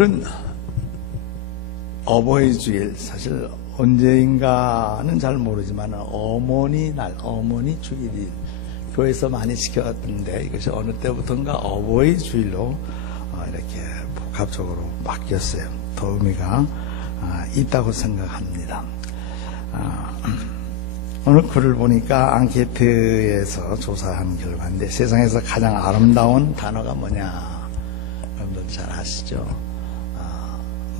그런 어버이 주일, 사실 언제인가는 잘 모르지만 어머니 날, 어머니 주일이 교회에서 많이 시켰는데 이것이 어느 때부터인가 어버이 주일로 이렇게 복합적으로 바뀌었어요. 더 의미가 있다고 생각합니다. 오늘 글을 보니까 앙케이트에서 조사한 결과인데 세상에서 가장 아름다운 단어가 뭐냐? 여러분들 잘 아시죠?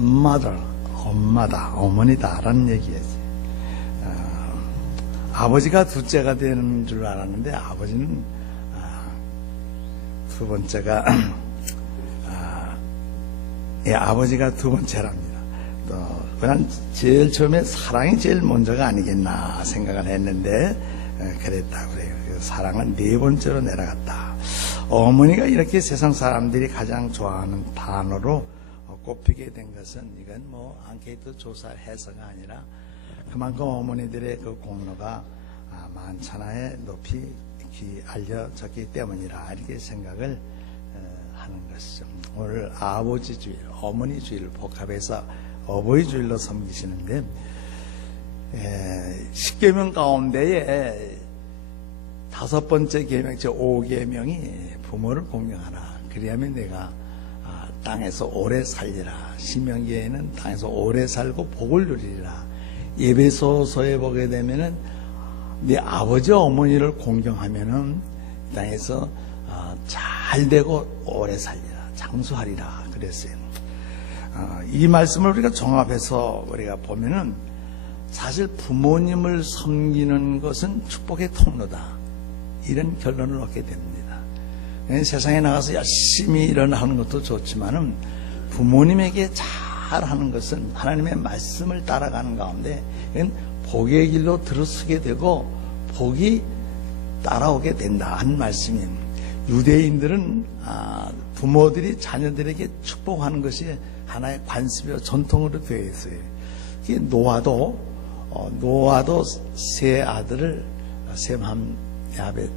mother, 엄마다, 어머니다 라는 얘기예요. 아버지가 둘째가 되는 줄 알았는데 아버지는 두 번째가 아버지가 두 번째랍니다. 그냥 제일 처음에 사랑이 제일 먼저가 아니겠나 생각을 했는데 그랬다고 그래요. 사랑은 네 번째로 내려갔다. 어머니가 이렇게 세상 사람들이 가장 좋아하는 단어로 꼽히게 된 것은 이건 뭐 앙케이트 조사 해서가 아니라 그만큼 어머니들의 그 공로가 만천하에 높이 알려졌기 때문이라 이렇게 생각을 하는 것이죠. 오늘 아버지 주일, 어머니 주일 복합해서 어버이 주일로 섬기시는데 10계명 가운데에 5번째 계명, 저 5계명이 부모를 공경하라. 그리하면 내가 땅에서 오래 살리라. 신명기에는 땅에서 오래 살고 복을 누리라. 에베소서에 보게 되면은 네 아버지 어머니를 공경하면은 땅에서 잘 되고 오래 살리라, 장수하리라 그랬어요. 이 말씀을 우리가 종합해서 우리가 보면은 사실 부모님을 섬기는 것은 축복의 통로다, 이런 결론을 얻게 됩니다. 세상에 나가서 열심히 일하는 것도 좋지만은 부모님에게 잘하는 것은 하나님의 말씀을 따라가는 가운데 복의 길로 들어서게 되고 복이 따라오게 된다 하는 말씀입니다. 유대인들은 부모들이 자녀들에게 축복하는 것이 하나의 관습이요 전통으로 되어 있어요. 노아도 세 아들을 셈함 야벳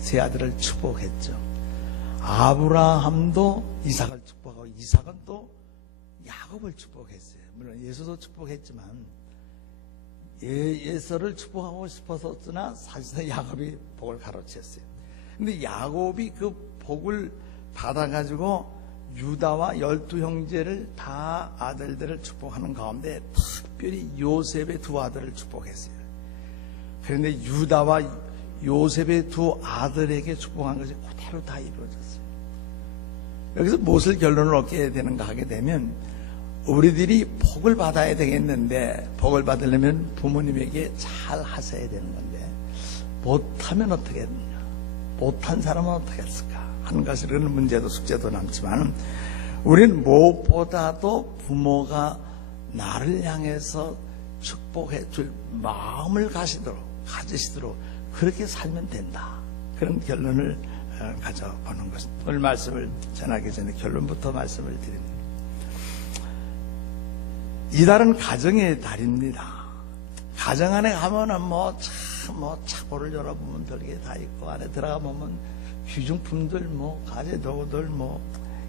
세 아들을 축복했죠. 아브라함도 이삭을 축복하고 이삭은 또 야곱을 축복했어요. 물론 예수도 축복했지만 예서를 축복하고 싶었으나 사실상 야곱이 복을 가로챘어요. 근데 야곱이 그 복을 받아가지고 유다와 12형제를 다 아들들을 축복하는 가운데 특별히 요셉의 두 아들을 축복했어요. 그런데 유다와 요셉의 두 아들에게 축복한 것이 그대로 다 이루어졌어요. 여기서 무엇을 결론을 얻게 되는가 하게 되면 우리들이 복을 받아야 되겠는데 복을 받으려면 부모님에게 잘 하셔야 되는 건데 못하면 어떻게 했느냐, 못한 사람은 어떻게 했을까 하는 것이 그런 문제도 숙제도 남지만 우리는 무엇보다도 부모가 나를 향해서 축복해 줄 마음을 가지시도록 그렇게 살면 된다, 그런 결론을 가져보는 것입니다. 오늘 말씀을 전하기 전에 결론부터 말씀을 드립니다. 이달은 가정의 달입니다. 가정 안에 가면은 착보를 열어보면 별게 다 있고 안에 들어가 보면 귀중품들 가재도구들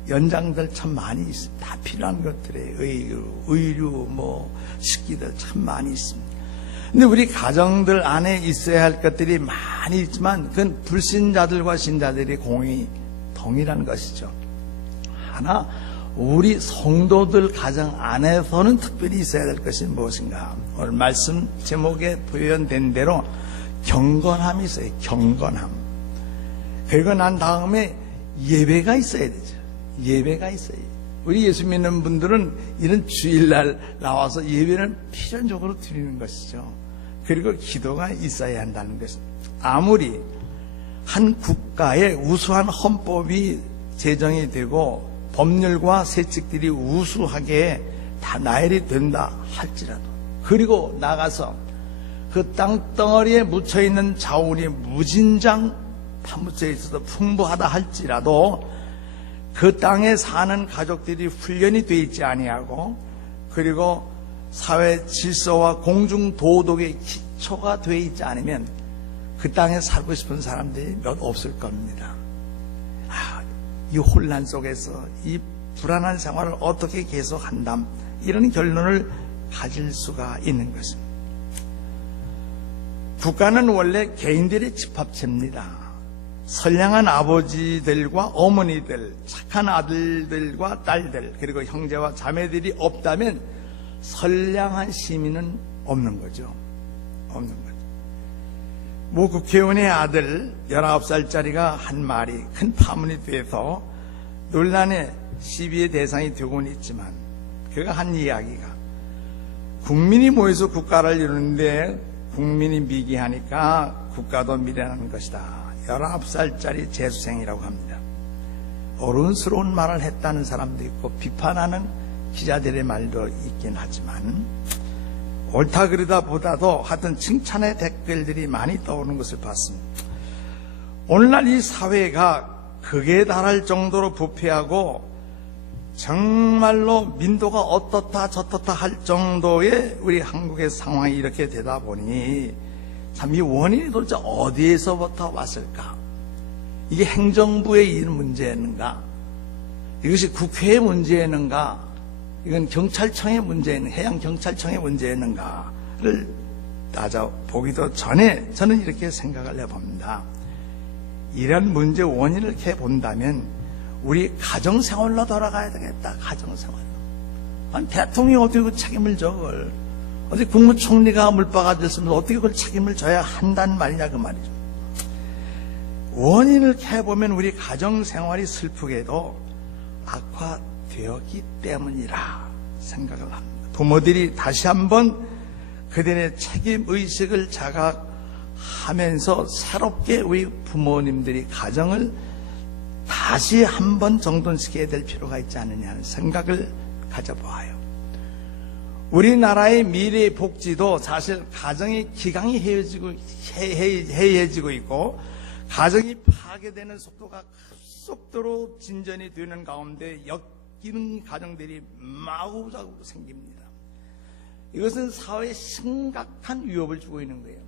연장들 참 많이 있습니다. 다 필요한 것들에 의류 식기들 참 많이 있습니다. 근데 우리 가정들 안에 있어야 할 것들이 많이 있지만 그건 불신자들과 신자들이 동일한 것이죠. 하나, 우리 성도들 가정 안에서는 특별히 있어야 될 것이 무엇인가? 오늘 말씀 제목에 표현된 대로 경건함이 있어요. 경건함. 그리고 난 다음에 예배가 있어야 되죠. 예배가 있어요. 우리 예수 믿는 분들은 이런 주일날 나와서 예배는 필연적으로 드리는 것이죠. 그리고 기도가 있어야 한다는 것입니다. 아무리 한 국가에 우수한 헌법이 제정이 되고 법률과 세칙들이 우수하게 다 나열이 된다 할지라도, 그리고 나가서 그 땅덩어리에 묻혀있는 자원이 무진장 파묻혀 있어서 풍부하다 할지라도 그 땅에 사는 가족들이 훈련이 되어 있지 아니하고 그리고 사회 질서와 공중 도덕의 기초가 되어 있지 않으면 그 땅에 살고 싶은 사람들이 몇 없을 겁니다. 이 혼란 속에서, 이 불안한 생활을 어떻게 계속한담, 이런 결론을 가질 수가 있는 것입니다. 국가는 원래 개인들의 집합체입니다. 선량한 아버지들과 어머니들, 착한 아들들과 딸들, 그리고 형제와 자매들이 없다면 선량한 시민은 없는 거죠. 없는 거죠. 모 국회의원의 아들 19살짜리가 한 말이 큰 파문이 돼서 논란의 시비의 대상이 되고는 있지만, 그가 한 이야기가, 국민이 모여서 국가를 이루는데 국민이 미개하니까 국가도 미련한 것이다. 19살짜리 재수생이라고 합니다. 어른스러운 말을 했다는 사람도 있고 비판하는 기자들의 말도 있긴 하지만, 옳다 그러다 보다도 하여튼 칭찬의 댓글들이 많이 떠오르는 것을 봤습니다. 오늘날 이 사회가 극에 달할 정도로 부패하고 정말로 민도가 어떻다 저떻다 할 정도의 우리 한국의 상황이 이렇게 되다 보니 참 이 원인이 도대체 어디에서부터 왔을까? 이게 행정부의 문제였는가? 이것이 국회의 문제였는가? 이건 경찰청의 문제였는가? 해양경찰청의 문제였는가를 따져보기도 전에 저는 이렇게 생각을 해봅니다. 이런 문제 원인을 이렇게 본다면 우리 가정생활로 돌아가야 되겠다. 가정생활로. 아니, 대통령이 어떻게 그 책임을 져, 그걸. 어디 국무총리가 물바가 됐으면 어떻게 그걸 책임을 져야 한단 말이냐, 그 말이죠. 원인을 캐보면 우리 가정생활이 슬프게도 악화되었기 때문이라 생각을 합니다. 부모들이 다시 한번 그들의 책임의식을 자각하면서 새롭게 우리 부모님들이 가정을 다시 한번 정돈시켜야 될 필요가 있지 않느냐 하는 생각을 가져보아요. 우리나라의 미래의 복지도 사실 가정의 기강이 해이해지고 있고 가정이 파괴되는 속도가 급속도로 진전이 되는 가운데 엮이는 가정들이 마구자구 생깁니다. 이것은 사회에 심각한 위협을 주고 있는 거예요.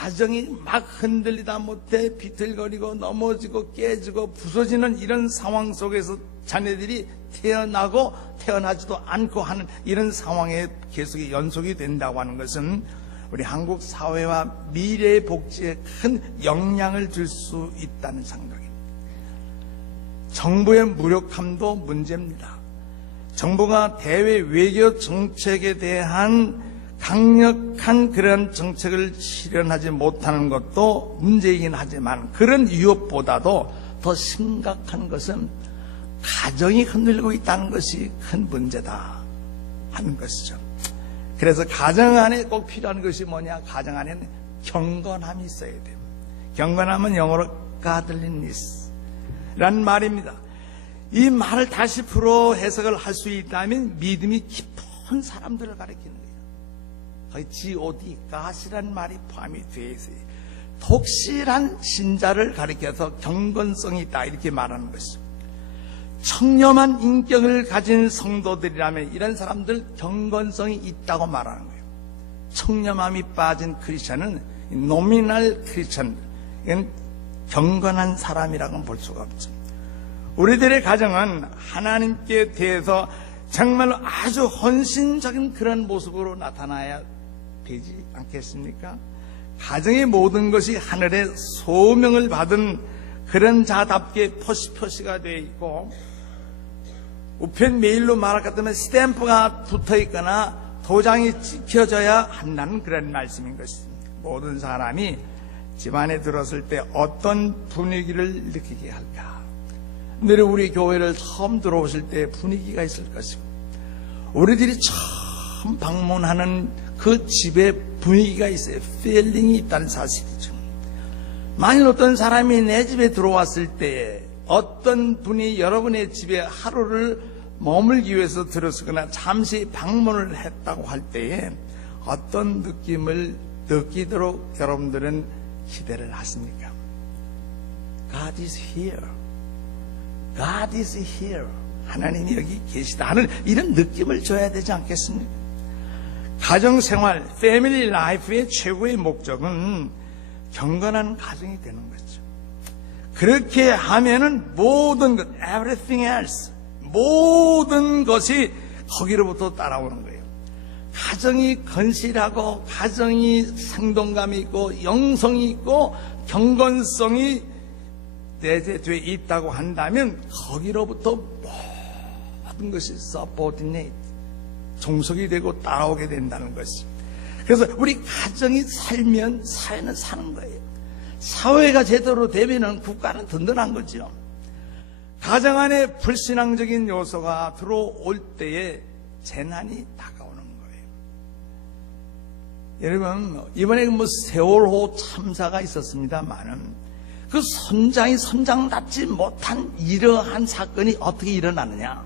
가정이 막 흔들리다 못해 비틀거리고 넘어지고 깨지고 부서지는 이런 상황 속에서 자녀들이 태어나고 태어나지도 않고 하는 이런 상황에 계속 연속이 된다고 하는 것은 우리 한국 사회와 미래의 복지에 큰 영향을 줄 수 있다는 생각입니다. 정부의 무력함도 문제입니다. 정부가 대외 외교 정책에 대한 강력한 그런 정책을 실현하지 못하는 것도 문제이긴 하지만 그런 위협보다도 더 심각한 것은 가정이 흔들리고 있다는 것이 큰 문제다 하는 것이죠. 그래서 가정 안에 꼭 필요한 것이 뭐냐? 가정 안에는 경건함이 있어야 돼요. 경건함은 영어로 godliness 라는 말입니다. 이 말을 다시 풀어 해석을 할 수 있다면 믿음이 깊은 사람들을 가리키는 거예요. 거의 God, God이라는 말이 포함이 되어 있어요. 독실한 신자를 가리켜서 경건성이 있다 이렇게 말하는 것이죠. 청렴한 인격을 가진 성도들이라면 이런 사람들 경건성이 있다고 말하는 거예요. 청렴함이 빠진 크리스천은 노미널 크리스천, 이건 경건한 사람이라고는 볼 수가 없죠. 우리들의 가정은 하나님께 대해서 정말로 아주 헌신적인 그런 모습으로 나타나야 되지 않겠습니까? 가정의 모든 것이 하늘의 소명을 받은 그런 자답게 표시가 되어 있고 우편 메일로 말할 것 같으면 스탬프가 붙어 있거나 도장이 찍혀져야 한다는 그런 말씀인 것입니다. 모든 사람이 집안에 들어섰을 때 어떤 분위기를 느끼게 할까? 늘 우리 교회를 처음 들어오실 때 분위기가 있을 것이고 우리들이 처음 방문하는 그 집에 분위기가 있어요. 필링이 있다는 사실이죠. 만일 어떤 사람이 내 집에 들어왔을 때 어떤 분이 여러분의 집에 하루를 머물기 위해서 들어서거나 잠시 방문을 했다고 할 때에 어떤 느낌을 느끼도록 여러분들은 기대를 하십니까? God is here. God is here. 하나님이 여기 계시다 하는 이런 느낌을 줘야 되지 않겠습니까? 가정생활, 패밀리 라이프의 최고의 목적은 경건한 가정이 되는 거죠. 그렇게 하면은 모든 것, everything else, 모든 것이 거기로부터 따라오는 거예요. 가정이 건실하고 가정이 생동감이 있고 영성이 있고 경건성이 내재되어 있다고 한다면 거기로부터 모든 것이 subordinate, 종속이 되고 따라오게 된다는 것입니다. 그래서 우리 가정이 살면 사회는 사는 거예요. 사회가 제대로 되면 국가는 든든한 거죠. 가정 안에 불신앙적인 요소가 들어올 때에 재난이 다가오는 거예요. 여러분, 이번에 세월호 참사가 있었습니다만은 그 선장이 선장답지 못한 이러한 사건이 어떻게 일어나느냐?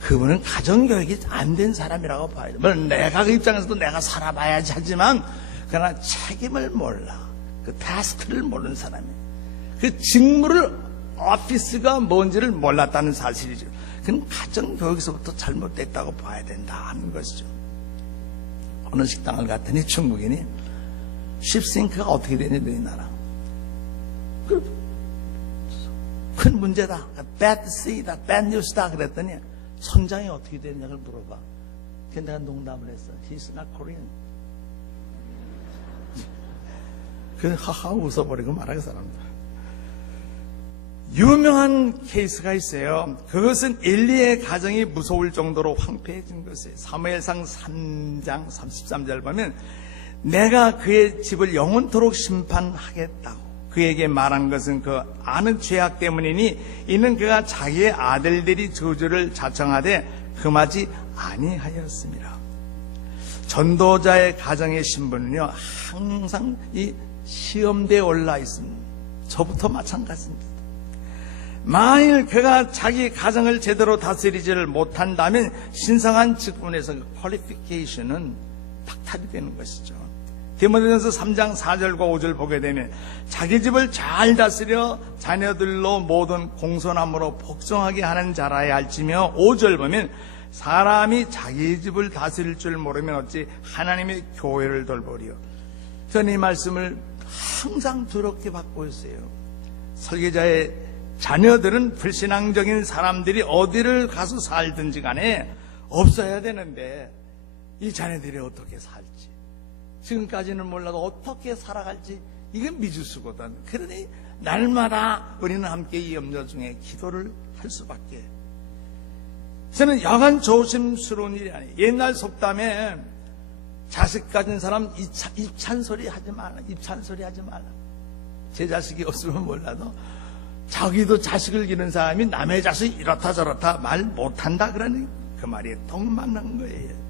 그분은 가정교육이 안 된 사람이라고 봐야 돼요. 물론 내가 그 입장에서도 내가 살아봐야지 하지만 그러나 책임을 몰라. 그 타스크를 모르는 사람이에요. 그 직무를 오피스가 뭔지를 몰랐다는 사실이죠. 그건 가정교육에서부터 잘못됐다고 봐야 된다 하는 것이죠. 어느 식당을 갔더니 중국인이 십싱크가 어떻게 되냐 너희 나라. 큰 문제다. bad sea다. bad news다. 그랬더니 선장이 어떻게 되느냐를 물어봐. 그래서 내가 농담을 했어. He's not Korean. 그래서 하하 웃어버리고 말하는 사람들. 유명한 케이스가 있어요. 그것은 엘리의 가정이 무서울 정도로 황폐해진 것이에요. 사무엘상 3장 33절 보면 내가 그의 집을 영원토록 심판하겠다고 그에게 말한 것은 그 아는 죄악 때문이니 이는 그가 자기의 아들들이 저주를 자청하되 금하지 아니하였습니다. 전도자의 가정의 신분은요 항상 이 시험대에 올라 있습니다. 저부터 마찬가지입니다. 만일 그가 자기 가정을 제대로 다스리지를 못한다면 신성한 직분에서 그 퀄리피케이션은 박탈이 되는 것이죠. 디모데전서 3장 4절과 5절 보게 되면 자기 집을 잘 다스려 자녀들로 모든 공손함으로 복종하게 하는 자라야 할지며 5절 보면 사람이 자기 집을 다스릴 줄 모르면 어찌 하나님의 교회를 돌보리요. 저는 이 말씀을 항상 두렵게 받고 있어요. 설계자의 자녀들은 불신앙적인 사람들이 어디를 가서 살든지 간에 없어야 되는데 이 자녀들이 어떻게 살지 지금까지는 몰라도 어떻게 살아갈지 이건 미지수거든. 그러니 날마다 우리는 함께 이 염려 중에 기도를 할 수밖에. 저는 여간 조심스러운 일이 아니에요. 옛날 속담에 자식 가진 사람 입찬소리 하지 말라. 입찬소리 하지 말라. 제 자식이 없으면 몰라도 자기도 자식을 기른 사람이 남의 자식 이렇다 저렇다 말 못한다 그러니 그 말이 동망난 거예요.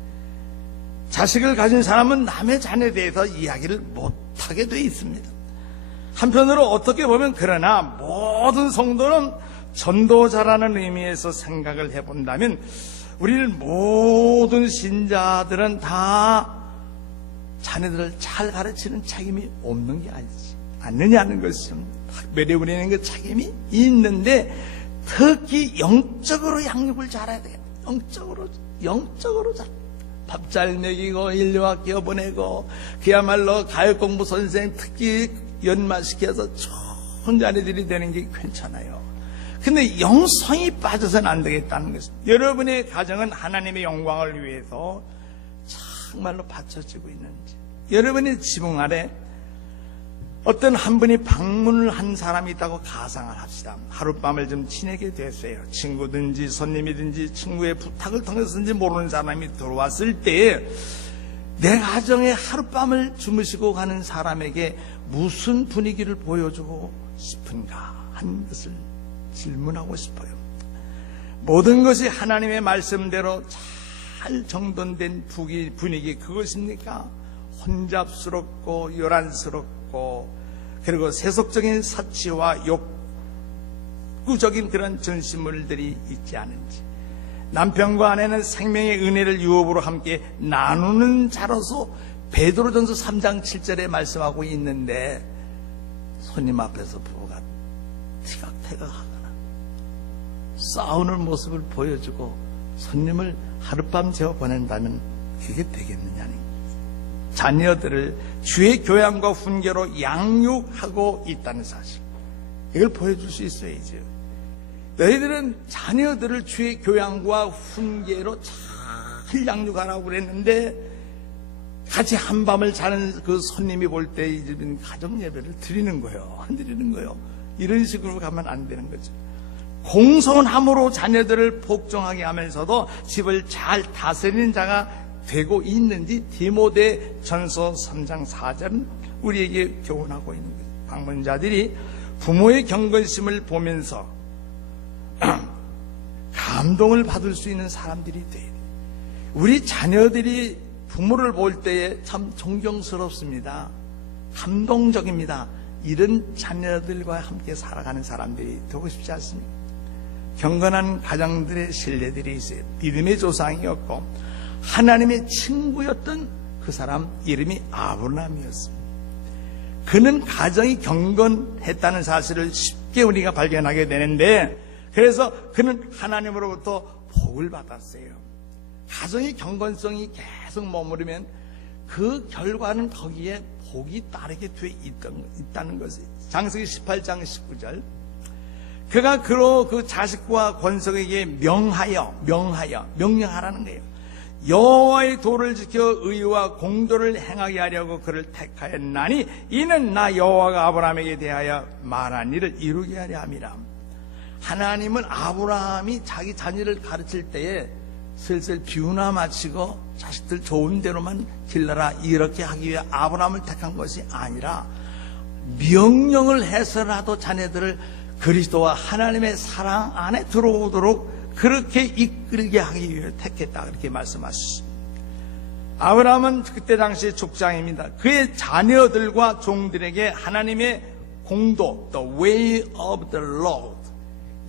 자식을 가진 사람은 남의 자녀에 대해서 이야기를 못하게 돼 있습니다. 한편으로 어떻게 보면 그러나 모든 성도는 전도자라는 의미에서 생각을 해본다면 우리는 모든 신자들은 다 자녀들을 잘 가르치는 책임이 없는 게 아니지 않느냐는 것입니다. 특별히 우리는 그 책임이 있는데 특히 영적으로 양육을 잘해야 돼요. 영적으로 잘. 밥 잘 먹이고 인류학교 보내고 그야말로 가요공부 선생 특히 연마시켜서 좋은 자녀들이 되는 게 괜찮아요. 근데 영성이 빠져서는 안 되겠다는 것입니다. 여러분의 가정은 하나님의 영광을 위해서 정말로 받쳐지고 있는지, 여러분의 지붕 아래 어떤 한 분이 방문을 한 사람이 있다고 가상을 합시다. 하룻밤을 좀 지내게 됐어요. 친구든지 손님이든지 친구의 부탁을 통해서든지 모르는 사람이 들어왔을 때 내 가정에 하룻밤을 주무시고 가는 사람에게 무슨 분위기를 보여주고 싶은가 하는 것을 질문하고 싶어요. 모든 것이 하나님의 말씀대로 잘 정돈된 분위기 그것입니까? 혼잡스럽고 요란스럽고 그리고 세속적인 사치와 욕구적인 그런 전시물들이 있지 않은지, 남편과 아내는 생명의 은혜를 유업으로 함께 나누는 자로서 베드로전서 3장 7절에 말씀하고 있는데 손님 앞에서 부부가 티격태격하거나 싸우는 모습을 보여주고 손님을 하룻밤 재워 보낸다면 그게 되겠느냐는 자녀들을 주의 교양과 훈계로 양육하고 있다는 사실, 이걸 보여줄 수 있어야죠. 너희들은 자녀들을 주의 교양과 훈계로 잘 양육하라고 그랬는데 같이 한밤을 자는 그 손님이 볼 때 이 집은 가정 예배를 드리는 거예요. 안 드리는 거예요. 이런 식으로 가면 안 되는 거죠. 공손함으로 자녀들을 복종하게 하면서도 집을 잘 다스리는 자가 되고 있는지 디모데 전서 3장 4절은 우리에게 교훈하고 있는 거죠. 방문자들이 부모의 경건심을 보면서 감동을 받을 수 있는 사람들이 돼야 돼요. 우리 자녀들이 부모를 볼 때에 참 존경스럽습니다. 감동적입니다. 이런 자녀들과 함께 살아가는 사람들이 되고 싶지 않습니까? 경건한 가정들의 신뢰들이 있어요. 믿음의 조상이었고 하나님의 친구였던 그 사람 이름이 아브라함이었습니다. 그는 가정이 경건했다는 사실을 쉽게 우리가 발견하게 되는데, 그래서 그는 하나님으로부터 복을 받았어요. 가정의 경건성이 계속 머무르면 그 결과는 거기에 복이 따르게 돼 있다는 것이에요. 창세기 18장 19절. 그가 그로 그 자식과 권속에게 명령하라는 거예요. 여호와의 도를 지켜 의와 공도를 행하게 하려고 그를 택하였나니 이는 나 여호와가 아브라함에게 대하여 말한 일을 이루게 하려 함이라. 하나님은 아브라함이 자기 자녀를 가르칠 때에 슬슬 비유나 마치고 자식들 좋은 대로만 길러라 이렇게 하기 위해 아브라함을 택한 것이 아니라 명령을 해서라도 자녀들을 그리스도와 하나님의 사랑 안에 들어오도록 그렇게 이끌게 하기 위해 택했다, 그렇게 말씀하셨습니다. 아브라함은 그때 당시 족장입니다. 그의 자녀들과 종들에게 하나님의 공도, the way of the Lord,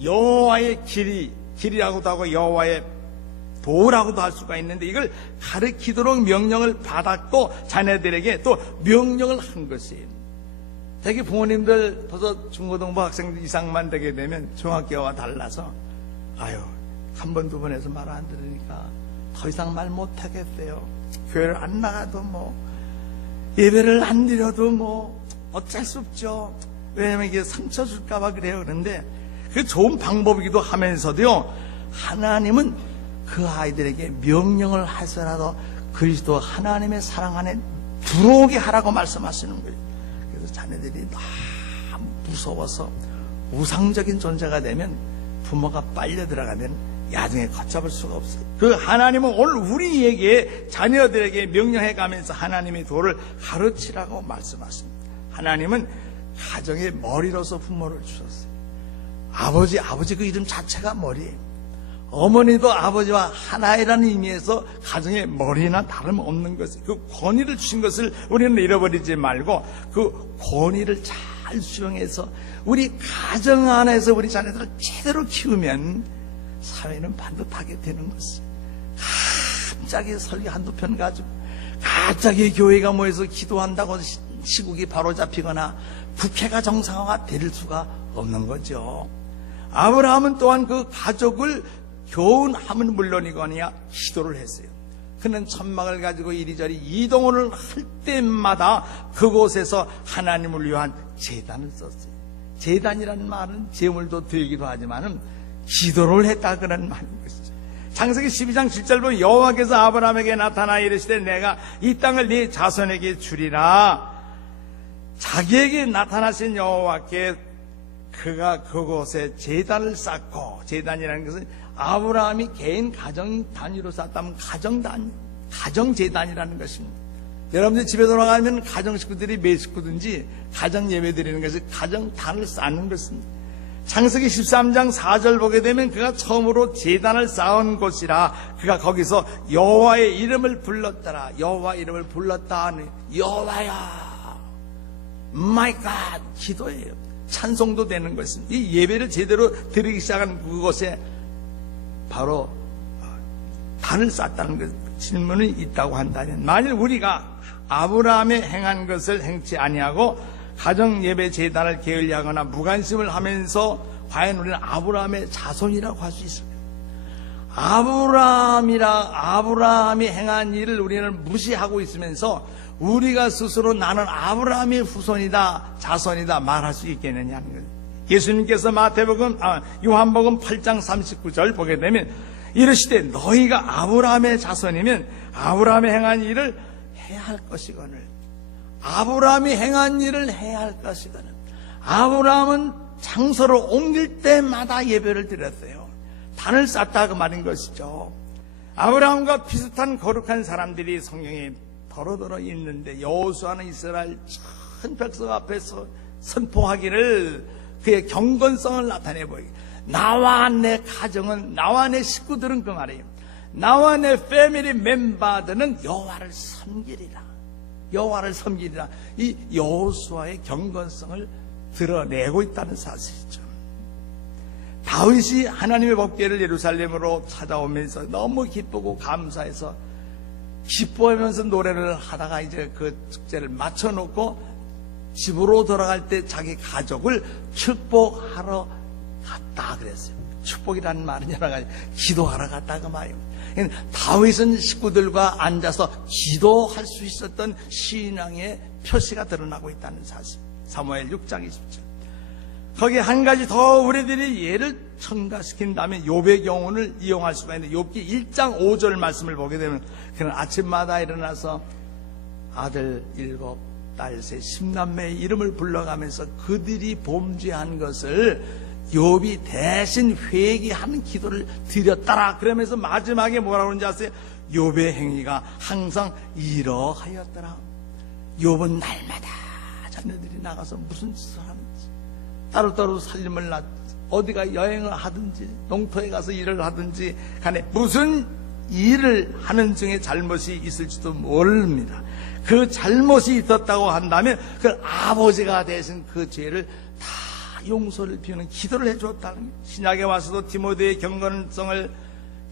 여호와의 길이라고도 하고 여호와의 도라고도 할 수가 있는데 이걸 가르치도록 명령을 받았고 자녀들에게 또 명령을 한 것이에요. 되게 부모님들 벌써 중고등부 학생들 이상만 되게 되면 중학교와 달라서 한 번, 두 번 해서 말 안 들으니까 더 이상 말 못하겠어요. 교회를 안 나가도 예배를 안 드려도 어쩔 수 없죠. 왜냐면 이게 상처 줄까봐 그래요. 그런데 그게 좋은 방법이기도 하면서도요, 하나님은 그 아이들에게 명령을 해서라도 그리스도 하나님의 사랑 안에 들어오게 하라고 말씀하시는 거예요. 그래서 자녀들이 너무 무서워서 우상적인 존재가 되면 부모가 빨려 들어가면 야중에 걷잡을 수가 없어요. 그 하나님은 오늘 우리에게 자녀들에게 명령해 가면서 하나님의 도를 가르치라고 말씀하십니다. 하나님은 가정의 머리로서 부모를 주셨어요. 아버지 그 이름 자체가 머리예요. 어머니도 아버지와 하나이라는 의미에서 가정의 머리나 다름없는 것을, 그 권위를 주신 것을 우리는 잃어버리지 말고 그 권위를 잘 수용해서 우리 가정 안에서 우리 자녀들을 제대로 키우면 사회는 반듯하게 되는 것을. 갑자기 설교 한두 편 가지고 갑자기 교회가 모여서 기도한다고 시국이 바로 잡히거나 국회가 정상화가 될 수가 없는 거죠. 아브라함은 또한 그 가족을 교훈함은 물론이거니와 기도를 했어요. 그는 천막을 가지고 이리저리 이동을 할 때마다 그곳에서 하나님을 위한 제단을 썼어요. 제단이라는 말은 제물도 드리기도 하지만은 기도를 했다 그런 말인 것이죠. 창세기 12장 7절 보면 여호와께서 아브라함에게 나타나 이르시되 내가 이 땅을 네 자손에게 주리라. 자기에게 나타나신 여호와께 그가 그곳에 제단을 쌓고, 제단이라는 것은 아브라함이 개인 가정 단위로 쌓았다면 가정 제단이라는 것입니다. 여러분들 집에 돌아가면 가정 식구들이 몇 식구든지 가정 예배 드리는 것이 가정 단을 쌓는 것입니다. 창세기 13장 4절 보게 되면 그가 처음으로 제단을 쌓은 곳이라 그가 거기서 여호와의 이름을 불렀더라. 여호와 이름을 불렀다 하니 여호와야, my God, 기도예요. 찬송도 되는 것입니다. 이 예배를 제대로 드리기 시작한 그곳에 바로 단을 쌓았다는 것, 질문이 있다고 한다면, 만일 우리가 아브라함의 행한 것을 행치 아니하고 가정 예배 제단을 게을리하거나 무관심을 하면서 과연 우리는 아브라함의 자손이라고 할 수 있을까요? 아브라함이 행한 일을 우리는 무시하고 있으면서 우리가 스스로 나는 아브라함의 후손이다, 자손이다 말할 수 있겠느냐는 거예요. 예수님께서 요한복음 8장 39절 보게 되면 이르시되 너희가 아브라함의 자손이면 아브라함이 행한 일을 해야 할 것이거늘. 아브라함이 행한 일을 해야 할 것이거늘. 아브라함은 장소를 옮길 때마다 예배를 드렸어요. 단을 쌓다 그 말인 것이죠. 아브라함과 비슷한 거룩한 사람들이 성경에 더러더러 있는데 여호수아는 이스라엘 전 백성 앞에서 선포하기를 그의 경건성을 나타내 보이게. 나와 내 가정은, 나와 내 식구들은 그 말이에요. 나와 내 패밀리 멤버들은 여호와를 섬기리라. 여호와를 섬기리라. 이 여호수아의 경건성을 드러내고 있다는 사실이죠. 다윗이 하나님의 법궤를 예루살렘으로 찾아오면서 너무 기쁘고 감사해서 기뻐하면서 노래를 하다가 이제 그 축제를 마쳐놓고 집으로 돌아갈 때 자기 가족을 축복하러 갔다 그랬어요. 축복이라는 말은 여러 가지, 기도하러 갔다 그 말이에요. 다윗은 식구들과 앉아서 기도할 수 있었던 신앙의 표시가 드러나고 있다는 사실. 사무엘 6장 20절. 거기에 한 가지 더 우리들이 예를 첨가시킨다면 욥의 경우를 이용할 수가 있는데, 욥기 1장 5절 말씀을 보게 되면 그는 아침마다 일어나서 아들 7, 딸 3, 10남매의 이름을 불러가면서 그들이 범죄한 것을 욥이 대신 회개하는 기도를 드렸더라. 그러면서 마지막에 뭐라고 그러는지 아세요? 욥의 행위가 항상 이러하였더라. 욥은 날마다 자녀들이 나가서 무슨 짓을 하는지, 따로따로 살림을 어디가 여행을 하든지 농토에 가서 일을 하든지 간에 무슨 일을 하는 중에 잘못이 있을지도 모릅니다. 그 잘못이 있었다고 한다면 그 아버지가 대신 그 죄를 다 용서를 비우는 기도를 해주었다는 거예요. 신약에 와서도 디모데의 경건성을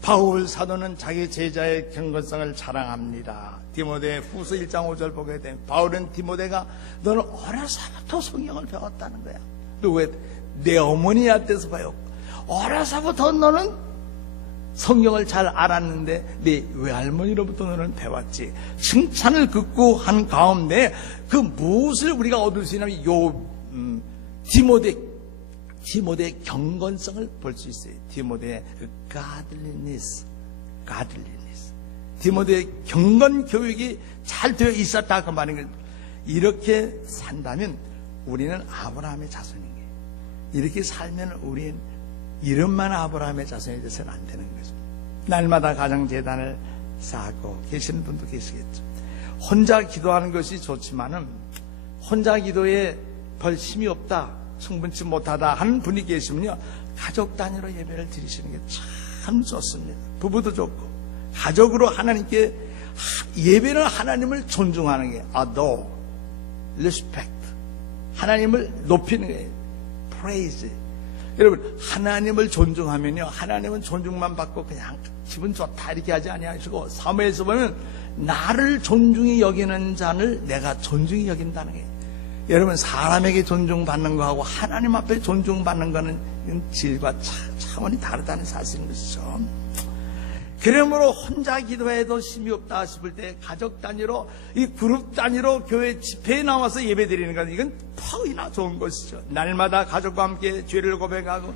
바울 사도는 자기 제자의 경건성을 자랑합니다. 디모데 후서 1장 5절 보게 되면 바울은 디모데가 너는 어려서부터 성경을 배웠다는 거야. 너 왜 내 어머니한테서 배웠고 어려서부터 너는 성경을 잘 알았는데 네 외할머니로부터 너는 배웠지. 칭찬을 듣고 한 가운데 그 무엇을 우리가 얻을 수 있냐면 디모데의 경건성을 볼 수 있어요. 디모데의 그 godliness. 디모데의 경건 교육이 잘 되어 있었다 그 말인 거예요. 이렇게 산다면 우리는 아브라함의 자손인 거예요. 이렇게 살면 우리는 이름만 아브라함의 자손이 돼서는 안 되는 거죠. 날마다 가정재단을 쌓고 계시는 분도 계시겠죠. 혼자 기도하는 것이 좋지만은 혼자 기도에 별 힘이 없다, 충분치 못하다 하는 분이 계시면요, 가족 단위로 예배를 드리시는 게 참 좋습니다. 부부도 좋고 가족으로 하나님께 예배는 하나님을 존중하는 게 adore, respect, 하나님을 높이는 게 praise. 여러분, 하나님을 존중하면요, 하나님은 존중만 받고 그냥 기분 좋다 이렇게 하지 아니하시고, 사무엘서 보면 나를 존중히 여기는 자를 내가 존중히 여긴다는 게, 여러분, 사람에게 존중받는 거하고 하나님 앞에 존중받는 거는 질과 차원이 다르다는 사실인 것이죠. 그러므로 혼자 기도해도 힘이 없다 싶을 때 가족 단위로, 이 그룹 단위로 교회 집회에 나와서 예배 드리는 건 이건 퍽이나 좋은 것이죠. 날마다 가족과 함께 죄를 고백하고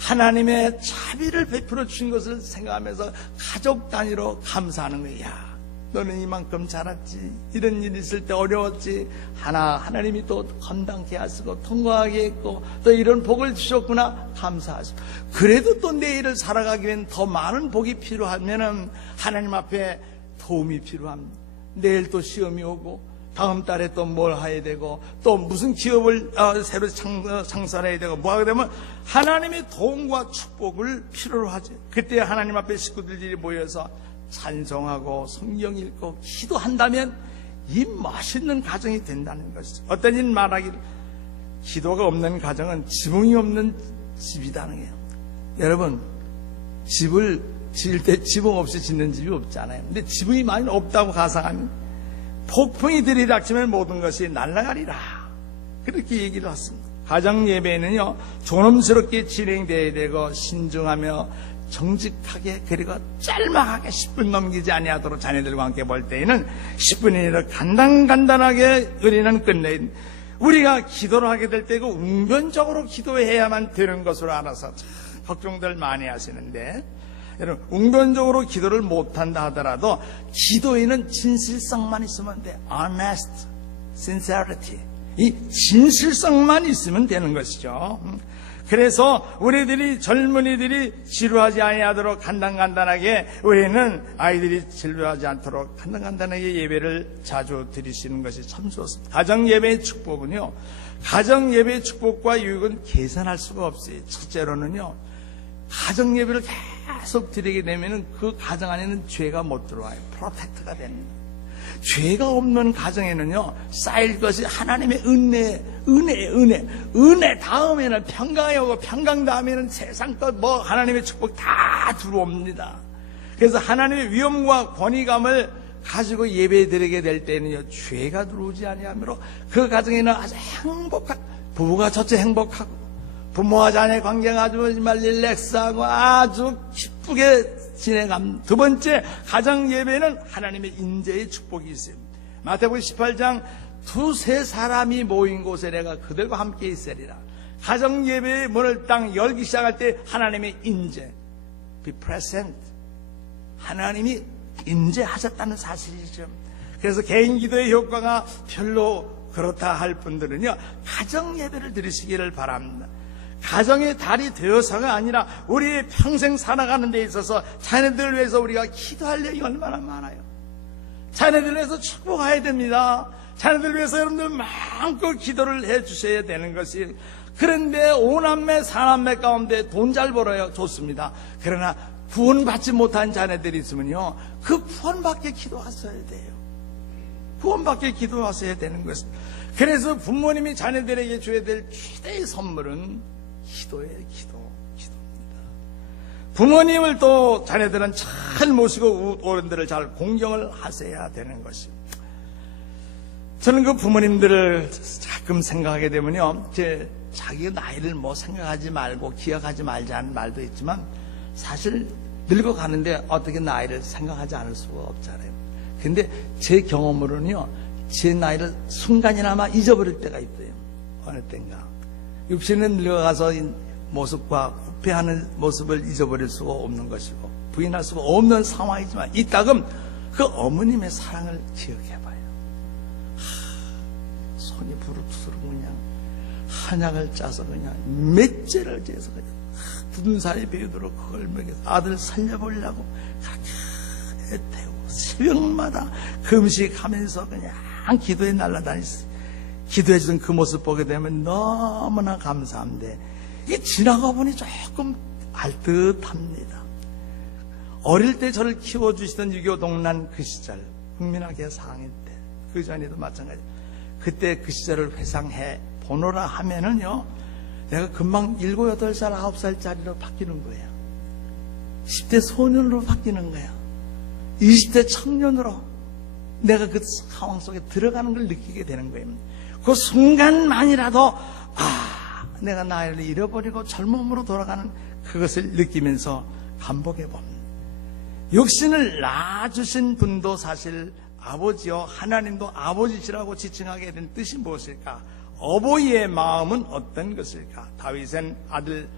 하나님의 자비를 베풀어 주신 것을 생각하면서 가족 단위로 감사하는 거야. 너는 이만큼 자랐지, 이런 일이 있을 때 어려웠지, 하나님이 또 건강케 하시고 통과하게 했고 또 이런 복을 주셨구나, 감사하시고. 그래도 또 내일을 살아가기 위한 더 많은 복이 필요하면은 하나님 앞에 도움이 필요합니다. 내일 또 시험이 오고 다음 달에 또 뭘 해야 되고 또 무슨 기업을 새로 창설해야 되고 뭐 하게 되면 하나님의 도움과 축복을 필요로 하지. 그때 하나님 앞에 식구들이 모여서 찬송하고 성경 읽고 기도한다면 이 멋있는 가정이 된다는 것이죠. 어떤 일 말하기를 기도가 없는 가정은 지붕이 없는 집이라는 거예요. 여러분, 집을 지을 때 지붕 없이 짓는 집이 없잖아요. 근데 지붕이 많이 없다고 가상하면 폭풍이 들이닥치면 모든 것이 날아가리라, 그렇게 얘기를 했습니다. 가정 예배는요, 존엄스럽게 진행되어야 되고 신중하며 정직하게, 그리고 짤막하게 10분 넘기지 아니하도록 자녀들과 함께 볼 때에는 10분이라도 간단하게 우리는 끝내. 우리가 기도를 하게 될 때 그 웅변적으로 기도해야만 되는 것으로 알아서 참 걱정들 많이 하시는데, 여러분, 웅변적으로 기도를 못한다 하더라도 기도에는 진실성만 있으면 돼. honest, sincerity. 이 진실성만 있으면 되는 것이죠. 그래서 우리들이, 젊은이들이 지루하지 아니하도록 간단간단하게, 우리는 아이들이 지루하지 않도록 간단간단하게 예배를 자주 드리시는 것이 참 좋습니다. 가정예배의 축복은요, 가정예배의 축복과 유익은 계산할 수가 없어요. 첫째로는요, 가정예배를 계속 드리게 되면 그 가정 안에는 죄가 못 들어와요. 프로텍트가 됩니다. 죄가 없는 가정에는요, 쌓일 것이 하나님의 은혜 다음에는 평강이 오고, 평강 다음에는 세상 것, 하나님의 축복 다 들어옵니다. 그래서 하나님의 위엄과 권위감을 가지고 예배 드리게 될 때는요, 죄가 들어오지 아니하므로 그 가정에는 아주 부부가 첫째 행복하고, 부모와 자녀의 관계가 아주 릴렉스하고 아주 기쁘게 진행합니다. 두 번째, 가정 예배는 하나님의 인재의 축복이 있습니다. 마태복음 18장 두세 사람이 모인 곳에 내가 그들과 함께 있으리라. 가정 예배의 문을 딱 열기 시작할 때 하나님의 인재, be present, 하나님이 인재하셨다는 사실이죠. 그래서 개인 기도의 효과가 별로 그렇다 할 분들은요, 가정 예배를 드리시기를 바랍니다. 가정의 달이 되어서가 아니라 우리 평생 살아가는 데 있어서 자녀들을 위해서 우리가 기도할 일이 얼마나 많아요. 자녀들을 위해서 축복해야 됩니다. 자녀들을 위해서 여러분들 마음껏 기도를 해 주셔야 되는 것이. 그런데 5남매 4남매 가운데 돈 잘 벌어요. 좋습니다. 그러나 구원받지 못한 자녀들이 있으면요, 그 구원받게 기도하셔야 돼요. 구원받게 기도하셔야 되는 것입니다. 그래서 부모님이 자녀들에게 줘야 될 최대의 선물은 기도예요. 기도입니다. 부모님을 또 자녀들은 잘 모시고 어른들을 잘 공경을 하셔야 되는 것입니다. 저는 그 부모님들을 가끔 생각하게 되면요, 자기 나이를 생각하지 말고 기억하지 말자는 말도 있지만, 사실 늙어가는데 어떻게 나이를 생각하지 않을 수가 없잖아요. 근데 제 경험으로는요, 제 나이를 순간이나마 잊어버릴 때가 있어요. 어느 때인가. 육신은 늙어가서 모습과 후패하는 모습을 잊어버릴 수가 없는 것이고, 부인할 수가 없는 상황이지만, 이따금 그 어머님의 사랑을 기억해봐요. 손이 부르트스러고 그냥 한약을 짜서 그냥 맷째를 재서 그냥 굳은 살이 배우도록 그걸 먹여서 아들 살려보려고 그렇게 애태우고, 새벽마다 금식하면서 그냥 기도에 날아다녔어요. 기도해주던 그 모습 보게 되면 너무나 감사한데, 이게 지나가 보니 조금 알듯합니다. 어릴 때 저를 키워주시던 유교동란 그 시절, 국민학교 4학년 때, 그 전에도 마찬가지. 그때 그 시절을 회상해 보노라 하면은요, 내가 금방 7, 8살, 9살짜리로 바뀌는 거예요. 10대 소년으로 바뀌는 거야. 20대 청년으로 내가 그 상황 속에 들어가는 걸 느끼게 되는 거예요. 그 순간만이라도 내가 나이를 잃어버리고 젊음으로 돌아가는 그것을 느끼면서 반복해 봅니다. 육신을 낳아주신 분도 사실 아버지요, 하나님도 아버지시라고 지칭하게 된 뜻이 무엇일까? 어버이의 마음은 어떤 것일까? 다윗은 아들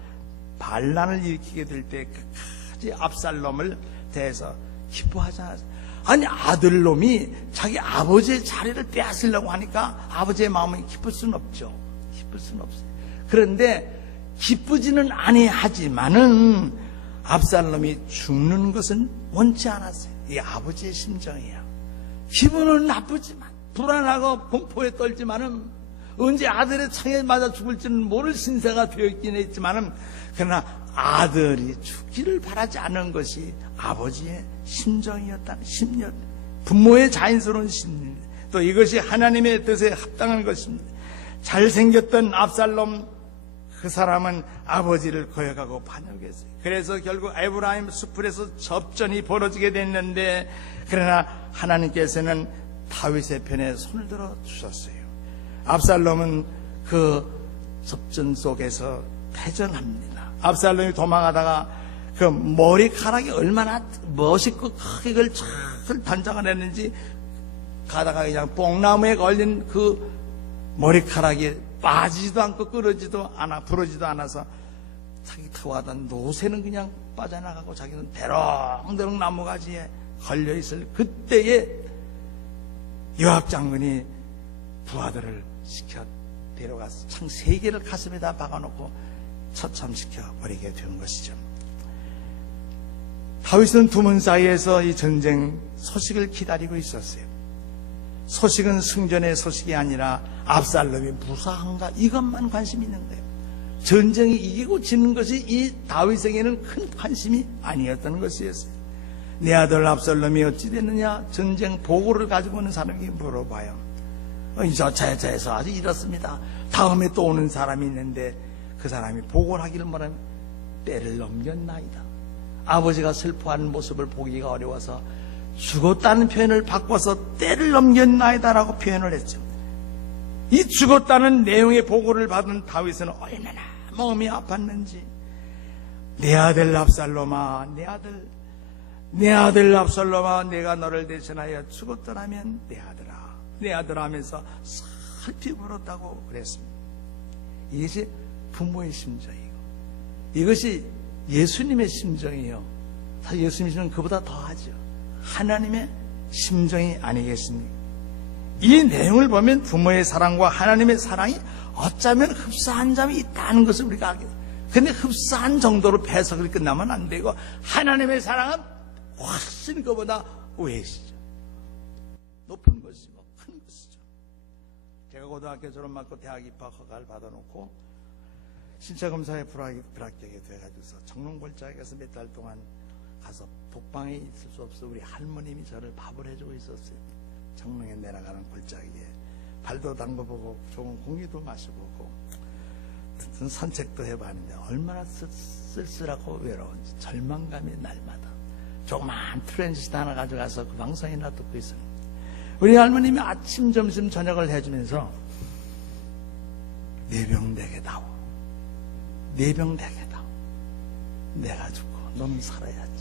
반란을 일으키게 될 때 끝까지 압살롬을 대해서 기뻐하지 않았어요. 아니, 아들놈이 자기 아버지의 자리를 빼앗으려고 하니까 아버지의 마음이 기쁠 수는 없죠. 기쁠 수는 없어요. 그런데 기쁘지는 아니하지만은 압살롬이 죽는 것은 원치 않았어요. 이게 아버지의 심정이에요. 기분은 나쁘지만, 불안하고 공포에 떨지만은, 언제 아들의 창에 맞아 죽을지는 모를 신세가 되어 있긴 했지만은, 그러나 아들이 죽기를 바라지 않은 것이 아버지의 심정이었다는 심령, 부모의 자연스러운 심리, 또 이것이 하나님의 뜻에 합당한 것입니다. 잘생겼던 압살롬, 그 사람은 아버지를 거역하고 반역했어요. 그래서 결국 에브라임 수풀에서 접전이 벌어지게 됐는데, 그러나 하나님께서는 다윗의 편에 손을 들어 주셨어요. 압살롬은 그 접전 속에서 패전합니다. 압살롬이 도망하다가 그 머리카락이 얼마나 멋있고 크게 그걸 잘 단장을 했는지, 가다가 그냥 뽕나무에 걸린 그 머리카락이 빠지지도 않고 부러지도 않아서 자기 타고 가던 노새는 그냥 빠져나가고 자기는 대롱대롱 나무가지에 걸려있을 그때에 요압 장군이 부하들을 시켜 데려가서 창 3개를 가슴에다 박아놓고 처참시켜 버리게 된 것이죠. 다윗은 두문 사이에서 이 전쟁 소식을 기다리고 있었어요. 소식은 승전의 소식이 아니라 압살롬이 무사한가 이것만 관심이 있는 거예요. 전쟁이 이기고 지는 것이 이 다윗에게는 큰 관심이 아니었던 것이었어요. 내 아들 압살롬이 어찌 됐느냐 전쟁 보고를 가지고 오는 사람에게 물어봐요. 저에서 아주 이렇습니다. 다음에 또 오는 사람이 있는데 그 사람이 보고를 하기를 뭐라면 때를 넘겼나이다. 아버지가 슬퍼하는 모습을 보기가 어려워서 죽었다는 표현을 바꿔서 때를 넘겼나이다라고 표현을 했죠. 이 죽었다는 내용의 보고를 받은 다윗은 얼마나 마음이 아팠는지 내 아들 압살롬아 내 아들 압살롬아 내가 너를 대신하여 죽었더라면 내 아들아 하면서 슬피 울었다고 그랬습니다. 이것이 부모의 심정이고 이것이 예수님의 심정이에요. 사실 예수님의 심정은 그보다 더하죠. 하나님의 심정이 아니겠습니까? 이 내용을 보면 부모의 사랑과 하나님의 사랑이 어쩌면 흡사한 점이 있다는 것을 우리가 알게 돼요. 그런데 흡사한 정도로 해석이 끝나면 안 되고 하나님의 사랑은 훨씬 그보다 우회시죠. 높은 것이고 큰 것이죠. 제가 고등학교 졸업받고 대학 입학 허가를 받아놓고 신체검사에 불합격이 돼가지고서 정릉골짜기에 가서 몇 달 동안 가서 독방에 있을 수 없어 우리 할머님이 저를 밥을 해주고 있었어요. 정릉에 내려가는 골짜기에 발도 담궈보고 좋은 공기도 마셔보고 산책도 해봤는데 얼마나 쓸쓸하고 외로운지 절망감이 날마다 조그만 트랜지스터 하나 가져가서 그 방송이나 듣고 있어요. 우리 할머님이 아침 점심 저녁을 해주면서 내 병 내게 다오 내 병 내게 다오 내가 죽고 너는 살아야지.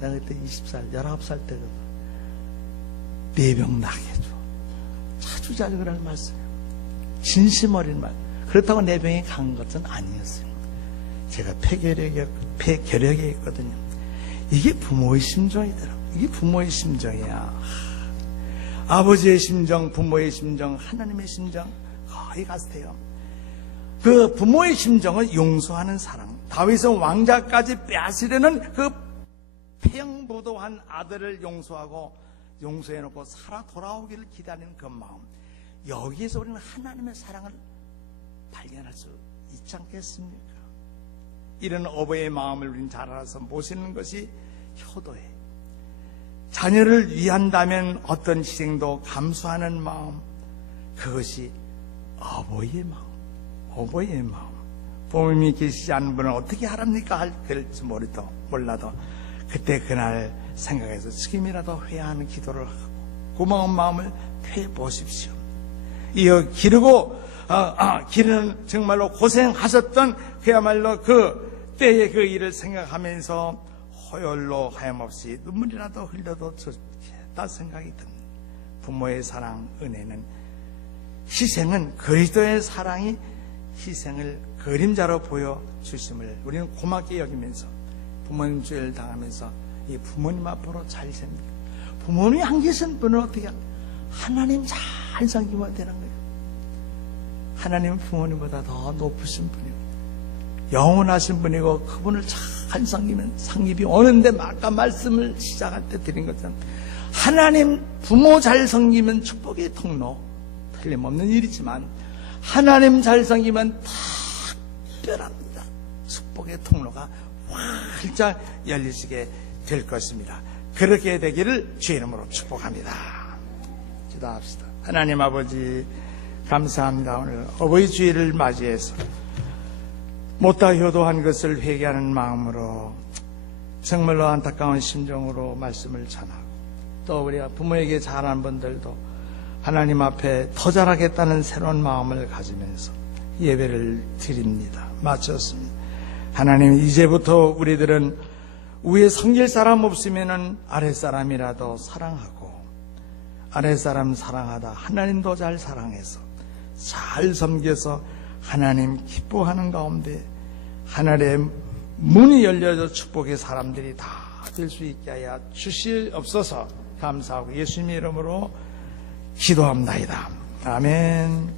내가 그때 20살 19살 때거든. 내 병 나게 해줘. 자주 그럴 말씀이에요. 진심 어린 말. 그렇다고 내 병이 간 것은 아니었어요. 제가 폐결핵에 있거든요. 이게 부모의 심정이더라고요. 이게 부모의 심정이야. 아버지의 심정, 부모의 심정, 하나님의 심정 거의 같아요. 그 부모의 심정은 용서하는 사랑. 다윗은 왕자까지 빼앗으려는 그 폐영부도한 아들을 용서해놓고 살아 돌아오기를 기다리는 그 마음. 여기에서 우리는 하나님의 사랑을 발견할 수 있지 않겠습니까? 이런 어버이의 마음을 우리는 잘 알아서 모시는 것이 효도예요. 자녀를 위한다면 어떤 희생도 감수하는 마음, 그것이 어버이의 마음. 어버이의 마음. 부모님이 계시지 않은 분은 어떻게 하랍니까? 할지 몰라도 그때 그날 생각해서 지금이라도 회개하는 기도를 하고 고마운 마음을 펴보십시오. 이어 기르는 정말로 고생하셨던 그야말로 그 때의 그 일을 생각하면서 허열로 하염없이 눈물이라도 흘려도 좋겠다 생각이 듭니다. 부모의 사랑, 은혜는 희생은 그리스도의 사랑이 희생을 그림자로 보여주심을 우리는 고맙게 여기면서 부모님 죄를 당하면서 이 부모님 앞으로 잘 섬기고 부모님이 안 계신 분은 어떻게 합니까? 하나님 잘 섬기면 되는 거예요. 하나님은 부모님보다 더 높으신 분이고 영원하신 분이고 그분을 잘 섬기면 상급이 오는데 아까 말씀을 시작할 때 드린 것처럼 하나님 부모 잘 섬기면 축복의 통로 틀림없는 일이지만 하나님 잘 섬기면 특별합니다. 축복의 통로가 활짝 열리시게 될 것입니다. 그렇게 되기를 주의 이름으로 축복합니다. 기도합시다. 하나님 아버지 감사합니다. 오늘 어버이 주일을 맞이해서 못다 효도한 것을 회개하는 마음으로 정말로 안타까운 심정으로 말씀을 전하고 또 우리가 부모에게 잘한 분들도 하나님 앞에 더 잘하겠다는 새로운 마음을 가지면서 예배를 드립니다. 마쳤습니다. 하나님 이제부터 우리들은 위에 섬길 사람 없으면 아랫사람이라도 사랑하고 아랫사람 사랑하다 하나님도 잘 사랑해서 잘 섬겨서 하나님 기뻐하는 가운데 하늘의 문이 열려져 축복의 사람들이 다 될 수 있게 하여 주시옵소서. 감사하고 예수님의 이름으로 기도합나이다. 아멘.